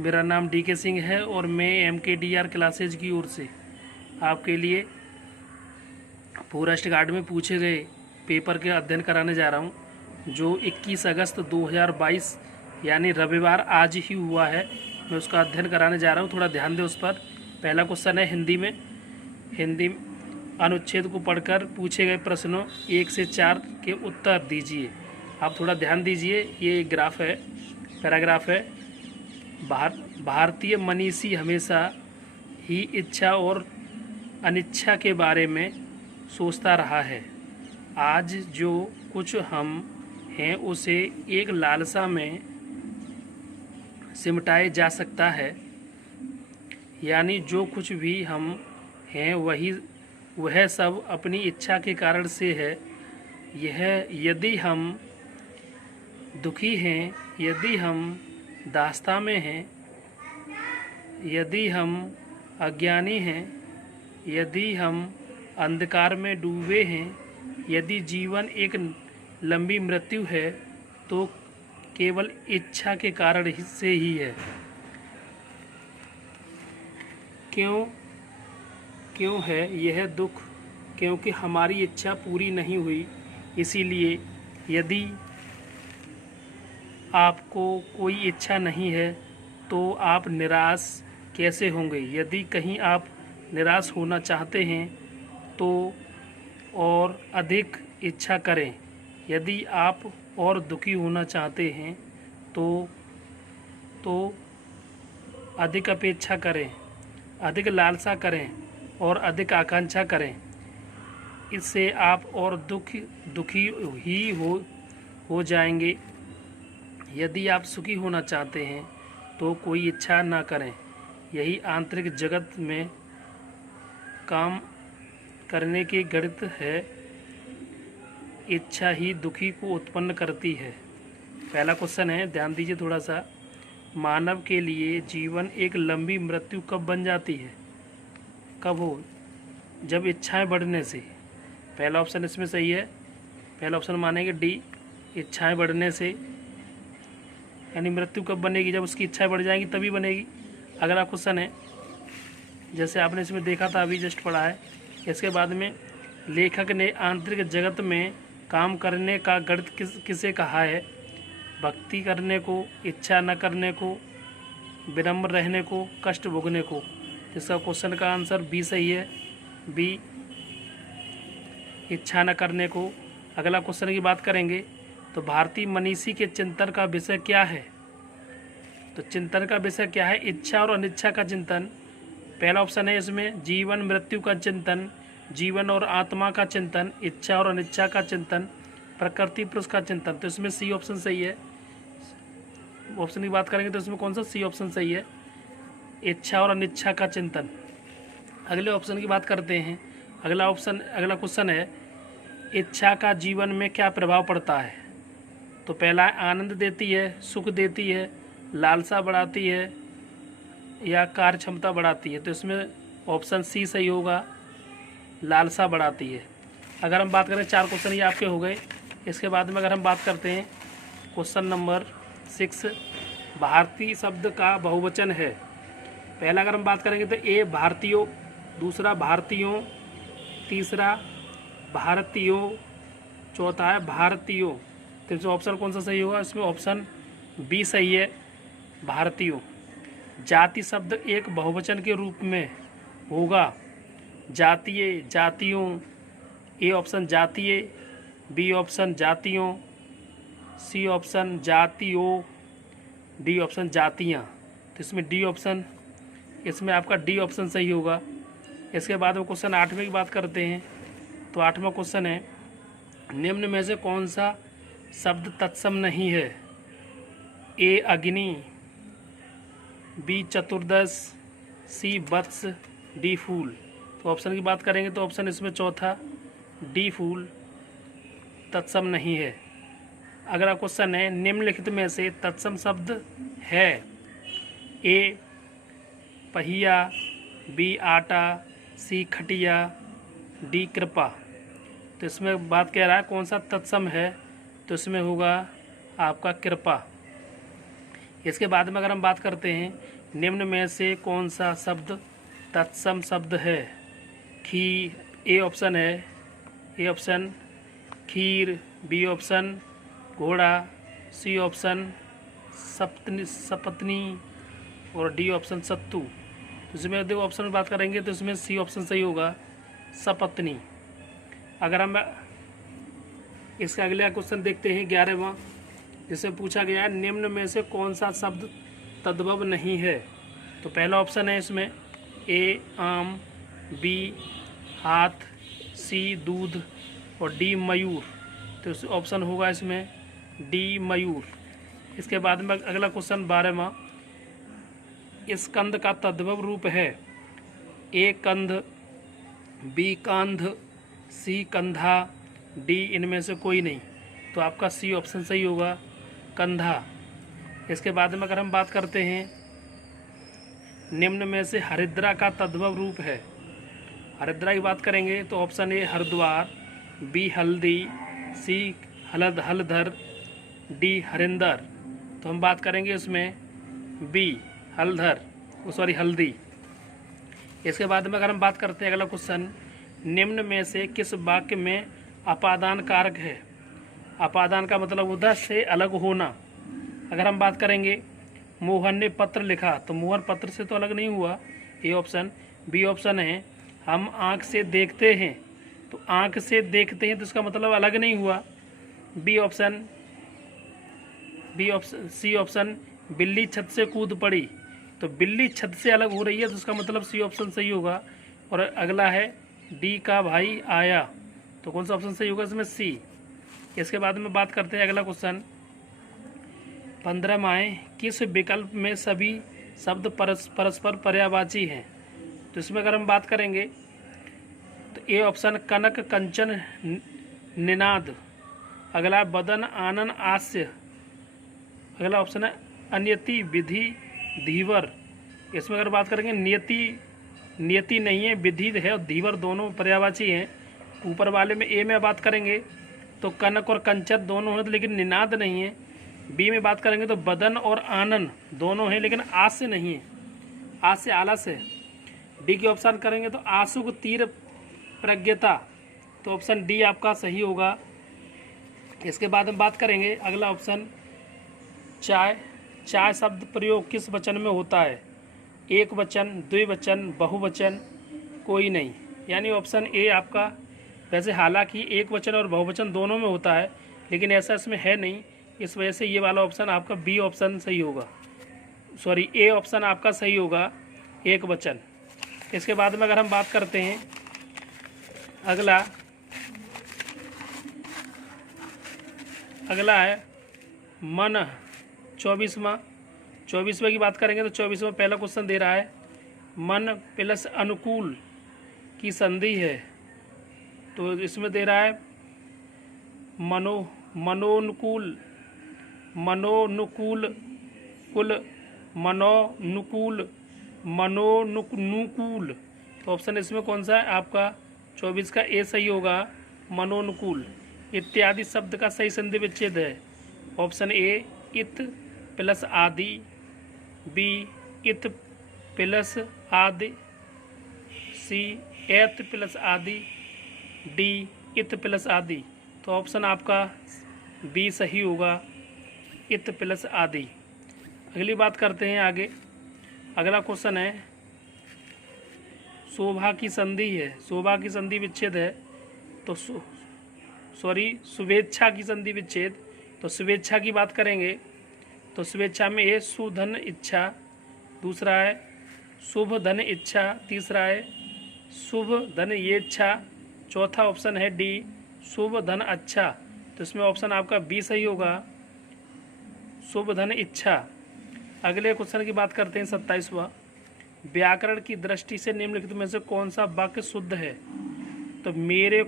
मेरा नाम DK सिंह है और मैं MKDR क्लासेज की ओर से आपके लिए फॉरेस्ट गार्ड में पूछे गए पेपर के अध्ययन कराने जा रहा हूं, जो 21 अगस्त 2022 यानी रविवार आज ही हुआ है। मैं उसका अध्ययन कराने जा रहा हूं, थोड़ा ध्यान दें उस पर। पहला क्वेश्चन है हिंदी अनुच्छेद को पढ़कर पूछे गए प्रश्नों 1 से 4 के उत्तर दीजिए। आप थोड़ा ध्यान दीजिए, ये ग्राफ है, पैराग्राफ है। भारतीय मनीषी हमेशा ही इच्छा और अनिच्छा के बारे में सोचता रहा है। आज जो कुछ हम हैं उसे एक लालसा में सिमटाया जा सकता है, यानी जो कुछ भी हम हैं वह सब अपनी इच्छा के कारण से है। यदि हम दुखी हैं, यदि हम दास्ता में हैं, यदि हम अज्ञानी हैं, यदि हम अंधकार में डूबे हैं, यदि जीवन एक लंबी मृत्यु है, तो केवल इच्छा के कारण से ही है। क्यों है यह दुख? क्योंकि हमारी इच्छा पूरी नहीं हुई। इसीलिए यदि आपको कोई इच्छा नहीं है तो आप निराश कैसे होंगे? यदि कहीं आप निराश होना चाहते हैं तो और अधिक इच्छा करें। यदि आप और दुखी होना चाहते हैं तो अधिक अपेक्षा करें, अधिक लालसा करें और अधिक आकांक्षा करें। इससे आप और दुखी ही हो जाएंगे। यदि आप सुखी होना चाहते हैं तो कोई इच्छा ना करें। यही आंतरिक जगत में काम करने की गणित है। इच्छा ही दुखी को उत्पन्न करती है। पहला क्वेश्चन है, ध्यान दीजिए थोड़ा सा। मानव के लिए जीवन एक लंबी मृत्यु कब बन जाती है? कब हो? जब इच्छाएं बढ़ने से। पहला ऑप्शन इसमें सही है। पहला ऑप्शन मानेंगे डी, इच्छाएं बढ़ने से। यानी मृत्यु कब बनेगी? जब उसकी इच्छाएं बढ़ जाएंगी तभी बनेगी। अगला क्वेश्चन है, जैसे आपने इसमें देखा था, अभी जस्ट पढ़ा है। इसके बाद में लेखक ने आंतरिक जगत में काम करने का गणित किसे कहा है? भक्ति करने को, इच्छा न करने को, विनम्र रहने को, कष्ट भोगने को। इसका क्वेश्चन का आंसर बी सही है। बी, इच्छा न करने को। अगला क्वेश्चन की बात करेंगे तो भारतीय मनीषी के चिंतन का विषय क्या है? तो चिंतन का विषय क्या है? इच्छा और अनिच्छा का चिंतन। पहला ऑप्शन है इसमें जीवन मृत्यु का चिंतन, जीवन और आत्मा का चिंतन, इच्छा और अनिच्छा का चिंतन, प्रकृति पुरुष का चिंतन। तो इसमें सी ऑप्शन सही है। ऑप्शन की बात करेंगे तो इसमें कौन सा? सी ऑप्शन सही है, इच्छा और अनिच्छा का चिंतन। अगले ऑप्शन की बात करते हैं। अगला क्वेश्चन है, इच्छा का जीवन में क्या प्रभाव पड़ता है? तो पहला आनंद देती है, सुख देती है, लालसा बढ़ाती है या कार्य क्षमता बढ़ाती है? तो इसमें ऑप्शन सी सही होगा, लालसा बढ़ाती है। अगर हम बात करें, 4 क्वेश्चन ये आपके हो गए। इसके बाद में अगर हम बात करते हैं क्वेश्चन नंबर 6, भारतीय शब्द का बहुवचन है। पहला अगर हम बात करेंगे तो ए भारतीयों, दूसरा भारतीयों, तीसरा भारतीयों, चौथा है भारतीयों। तो इसमें ऑप्शन कौन सा सही होगा? इसमें ऑप्शन बी सही है, भारतीयों। जाति शब्द एक बहुवचन के रूप में होगा, जातीय, जातियों। ए ऑप्शन जातीय, बी ऑप्शन जातियों, सी ऑप्शन जातियों, डी ऑप्शन जातियाँ। तो इसमें डी ऑप्शन, इसमें आपका डी ऑप्शन सही होगा। इसके बाद में क्वेश्चन 8वें की बात करते हैं। तो 8वां क्वेश्चन है, निम्न में से कौन सा शब्द तत्सम नहीं है? ए अग्नि, बी चतुर्दश, सी वत्स, डी फूल। तो ऑप्शन की बात करेंगे तो ऑप्शन इसमें चौथा, डी फूल, तत्सम नहीं है। अगला क्वेश्चन है, निम्नलिखित में से तत्सम शब्द है? ए पहिया, बी आटा, सी खटिया, डी कृपा। तो इसमें बात कह रहा है कौन सा तत्सम है? तो इसमें होगा आपका कृपा। इसके बाद में अगर हम बात करते हैं, निम्न में से कौन सा शब्द तत्सम शब्द है? ए ऑप्शन है, ए ऑप्शन खीर, बी ऑप्शन घोड़ा, सी ऑप्शन सपत्नी और डी ऑप्शन सत्तू। तो इसमें देखो ऑप्शन में बात करेंगे तो इसमें सी ऑप्शन सही होगा, सपत्नी। अगर हम इसका अगला क्वेश्चन देखते हैं 11वां, जिसमें पूछा गया है निम्न में से कौन सा शब्द तद्भव नहीं है? तो पहला ऑप्शन है इसमें ए आम, बी हाथ, सी दूध और डी मयूर। तो ऑप्शन होगा इसमें डी मयूर। इसके बाद में अगला क्वेश्चन 12वां, इस कंद का तद्भव रूप है? ए कंध, बी कांध, सी कंधा, डी इनमें से कोई नहीं। तो आपका सी ऑप्शन सही होगा, कंधा। इसके बाद में अगर हम बात करते हैं, निम्न में से हरिद्रा का तद्भव रूप है? हरिद्रा की बात करेंगे तो ऑप्शन ए हरिद्वार, बी हल्दी, सी हलधर, डी हरिंदर। तो हम बात करेंगे उसमें बी हल्दी। इसके बाद में अगर हम बात करते हैं अगला क्वेश्चन, निम्न में से किस वाक्य में अपादान कारक है? अपादान का मतलब उधर से अलग होना। अगर हम बात करेंगे मोहन ने पत्र लिखा, तो मोहन पत्र से तो अलग नहीं हुआ, ए ऑप्शन। बी ऑप्शन है हम आँख से देखते हैं, तो आँख से देखते हैं तो इसका मतलब अलग नहीं हुआ, बी ऑप्शन। सी ऑप्शन बिल्ली छत से कूद पड़ी, तो बिल्ली छत से अलग हो रही है तो उसका मतलब सी ऑप्शन सही होगा। और अगला है डी का भाई आया, तो कौन सा ऑप्शन सही होगा इसमें? सी। इसके बाद में बात करते हैं अगला क्वेश्चन 15वां, किस विकल्प में सभी शब्द परस्पर पर्यायवाची हैं? तो इसमें अगर हम बात करेंगे तो ए ऑप्शन कनक कंचन निनाद, अगला बदन आनन आस्य, अगला ऑप्शन है अन्यति विधि धीवर। इसमें अगर बात करेंगे नियति नहीं है, विधि है और धीवर दोनों पर्यायवाची हैं। ऊपर वाले में ए में बात करेंगे तो कनक और कंचन दोनों हैं लेकिन निनाद नहीं है। बी में बात करेंगे तो बदन और आनन दोनों हैं लेकिन आस्य नहीं है, आस से आलस है। डी की ऑप्शन करेंगे तो आशुक तीर प्रज्ञता, तो ऑप्शन डी आपका सही होगा। इसके बाद हम बात करेंगे अगला ऑप्शन चाय शब्द प्रयोग किस वचन में होता है? एक वचन, द्विवचन, बहुवचन, कोई नहीं। यानी ऑप्शन ए आपका, वैसे हालांकि एक वचन और बहुवचन दोनों में होता है लेकिन ऐसा इसमें है नहीं, इस वजह से ये वाला ऑप्शन आपका बी ऑप्शन सही होगा, सॉरी ए ऑप्शन आपका सही होगा, एक वचन। इसके बाद में अगर हम बात करते हैं अगला है मन 24वां की बात करेंगे तो 24वां पहला क्वेश्चन दे रहा है मन प्लस अनुकूल की संधि है, तो इसमें दे रहा है मनोनुकूल मनोनुकूल। तो ऑप्शन इसमें कौन सा है आपका 24 का ए सही होगा, मनोनुकूल। इत्यादि शब्द का सही संधि विच्छेद है, ऑप्शन ए इत प्लस आदि, बी इत प्लस आदि, सी एत प्लस आदि, डी इत प्लस आदि। तो ऑप्शन आपका बी सही होगा, इत प्लस आदि। अगली बात करते हैं आगे, अगला क्वेश्चन है शोभा की संधि है, शोभा की संधि विच्छेद है, तो शुभेच्छा की संधि विच्छेद। तो शुभेच्छा की बात करेंगे तो शुभेच्छा में ए सुधन इच्छा, दूसरा है शुभ धन इच्छा, तीसरा है शुभ धन ये इच्छा, चौथा ऑप्शन है डी शुभ धन अच्छा। तो इसमें ऑप्शन आपका बी सही होगा, शुभ धन इच्छा। अगले क्वेश्चन की बात करते हैं 27वां, व्याकरण की दृष्टि से निम्नलिखित में से कौन सा वाक्य शुद्ध है? तो मेरे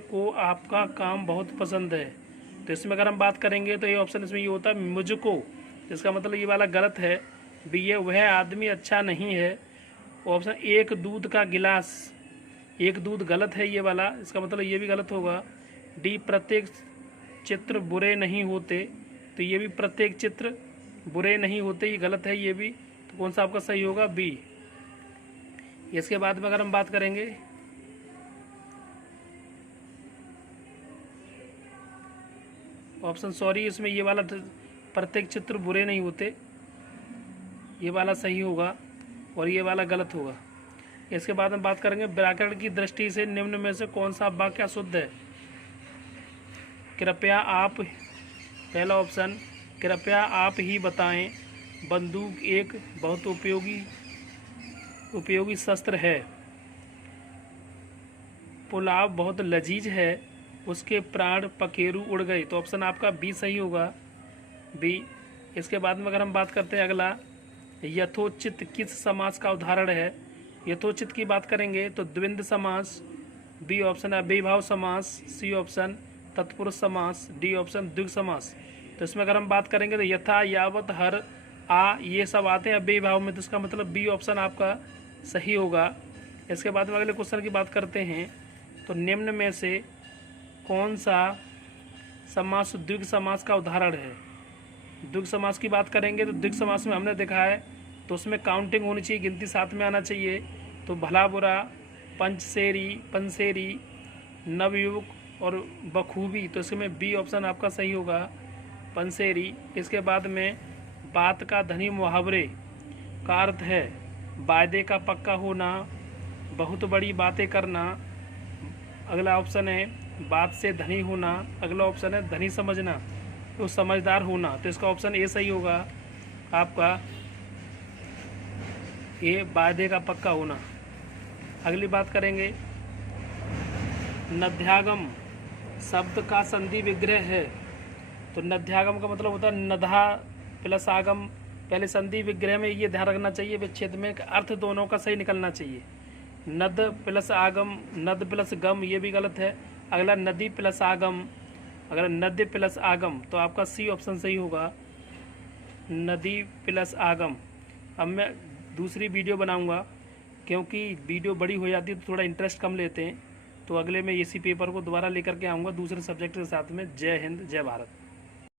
को आपका काम बहुत पसंद है, तो इसमें अगर हम बात करेंगे तो ये ऑप्शन इसमें ये होता है मुझको, इसका मतलब ये वाला गलत है, बी ये वह आदमी अच्छा नहीं है। ऑप्शन एक दूध का गिलास, एक दूध गलत है ये वाला, इसका मतलब ये भी गलत होगा। डी प्रत्येक चित्र बुरे नहीं होते, तो ये भी प्रत्येक चित्र बुरे नहीं होते, ये गलत है ये भी। तो कौन सा आपका सही होगा? बी। इसके बाद में अगर हम बात करेंगे ऑप्शन, सॉरी, इसमें ये वाला प्रत्येक चित्र बुरे नहीं होते, ये वाला सही होगा और ये वाला गलत होगा। इसके बाद हम बात करेंगे व्याकरण की दृष्टि से निम्न में से कौन सा वाक्य शुद्ध है? कृपया आप, पहला ऑप्शन, कृपया आप ही बताएं, बंदूक एक बहुत उपयोगी शस्त्र है। पुलाव बहुत लजीज है, उसके प्राण पखेरु उड़ गए। तो ऑप्शन आपका बी सही होगा, बी। इसके बाद में अगर हम बात करते हैं अगला, यथोचित किस समास का उदाहरण है? यथोचित की बात करेंगे तो द्वंद्व समास, बी ऑप्शन है बेभाव समास, सी ऑप्शन तत्पुरुष समास, डी ऑप्शन द्विगु समास। तो इसमें अगर हम बात करेंगे तो यथा, यावत, हर, आ, ये सब आते हैं बेभाव में, तो इसका मतलब बी ऑप्शन आपका सही होगा। इसके बाद में अगले क्वेश्चन की बात करते हैं, तो निम्न में से कौन सा समास द्विगु समास का उदाहरण है? द्विगु समास की बात करेंगे तो द्विगु समास में हमने देखा है तो उसमें काउंटिंग होनी चाहिए, गिनती साथ में आना चाहिए। तो भला बुरा, पंचशेरी, पंसेरी, नवयुवक और बखूबी, तो इसमें बी ऑप्शन आपका सही होगा, पंसेरी। इसके बाद में बात का धनी मुहावरे का अर्थ है वायदे का पक्का होना, बहुत बड़ी बातें करना। अगला ऑप्शन है बात से धनी होना। अगला ऑप्शन है धनी समझना, तो समझदार होना। तो इसका ऑप्शन ए सही होगा आपका, ये वायदे का पक्का होना। अगली बात करेंगे, नध्यागम शब्द का संधि विग्रह है। तो नध्यागम का मतलब होता है नधा प्लस आगम, पहले संधि विग्रह में ये ध्यान रखना चाहिए, विच्छेद में अर्थ दोनों का सही निकलना चाहिए। नद प्लस आगम, नद प्लस गम, ये भी गलत है। अगला नदी प्लस आगम, अगर नदी प्लस आगम तो आपका सी ऑप्शन सही होगा, नदी प्लस आगम। अब मैं दूसरी वीडियो बनाऊंगा, क्योंकि वीडियो बड़ी हो जाती है तो थोड़ा इंटरेस्ट कम लेते हैं। तो अगले में इसी पेपर को दोबारा लेकर के आऊँगा दूसरे सब्जेक्ट के साथ में। जय हिंद, जय भारत।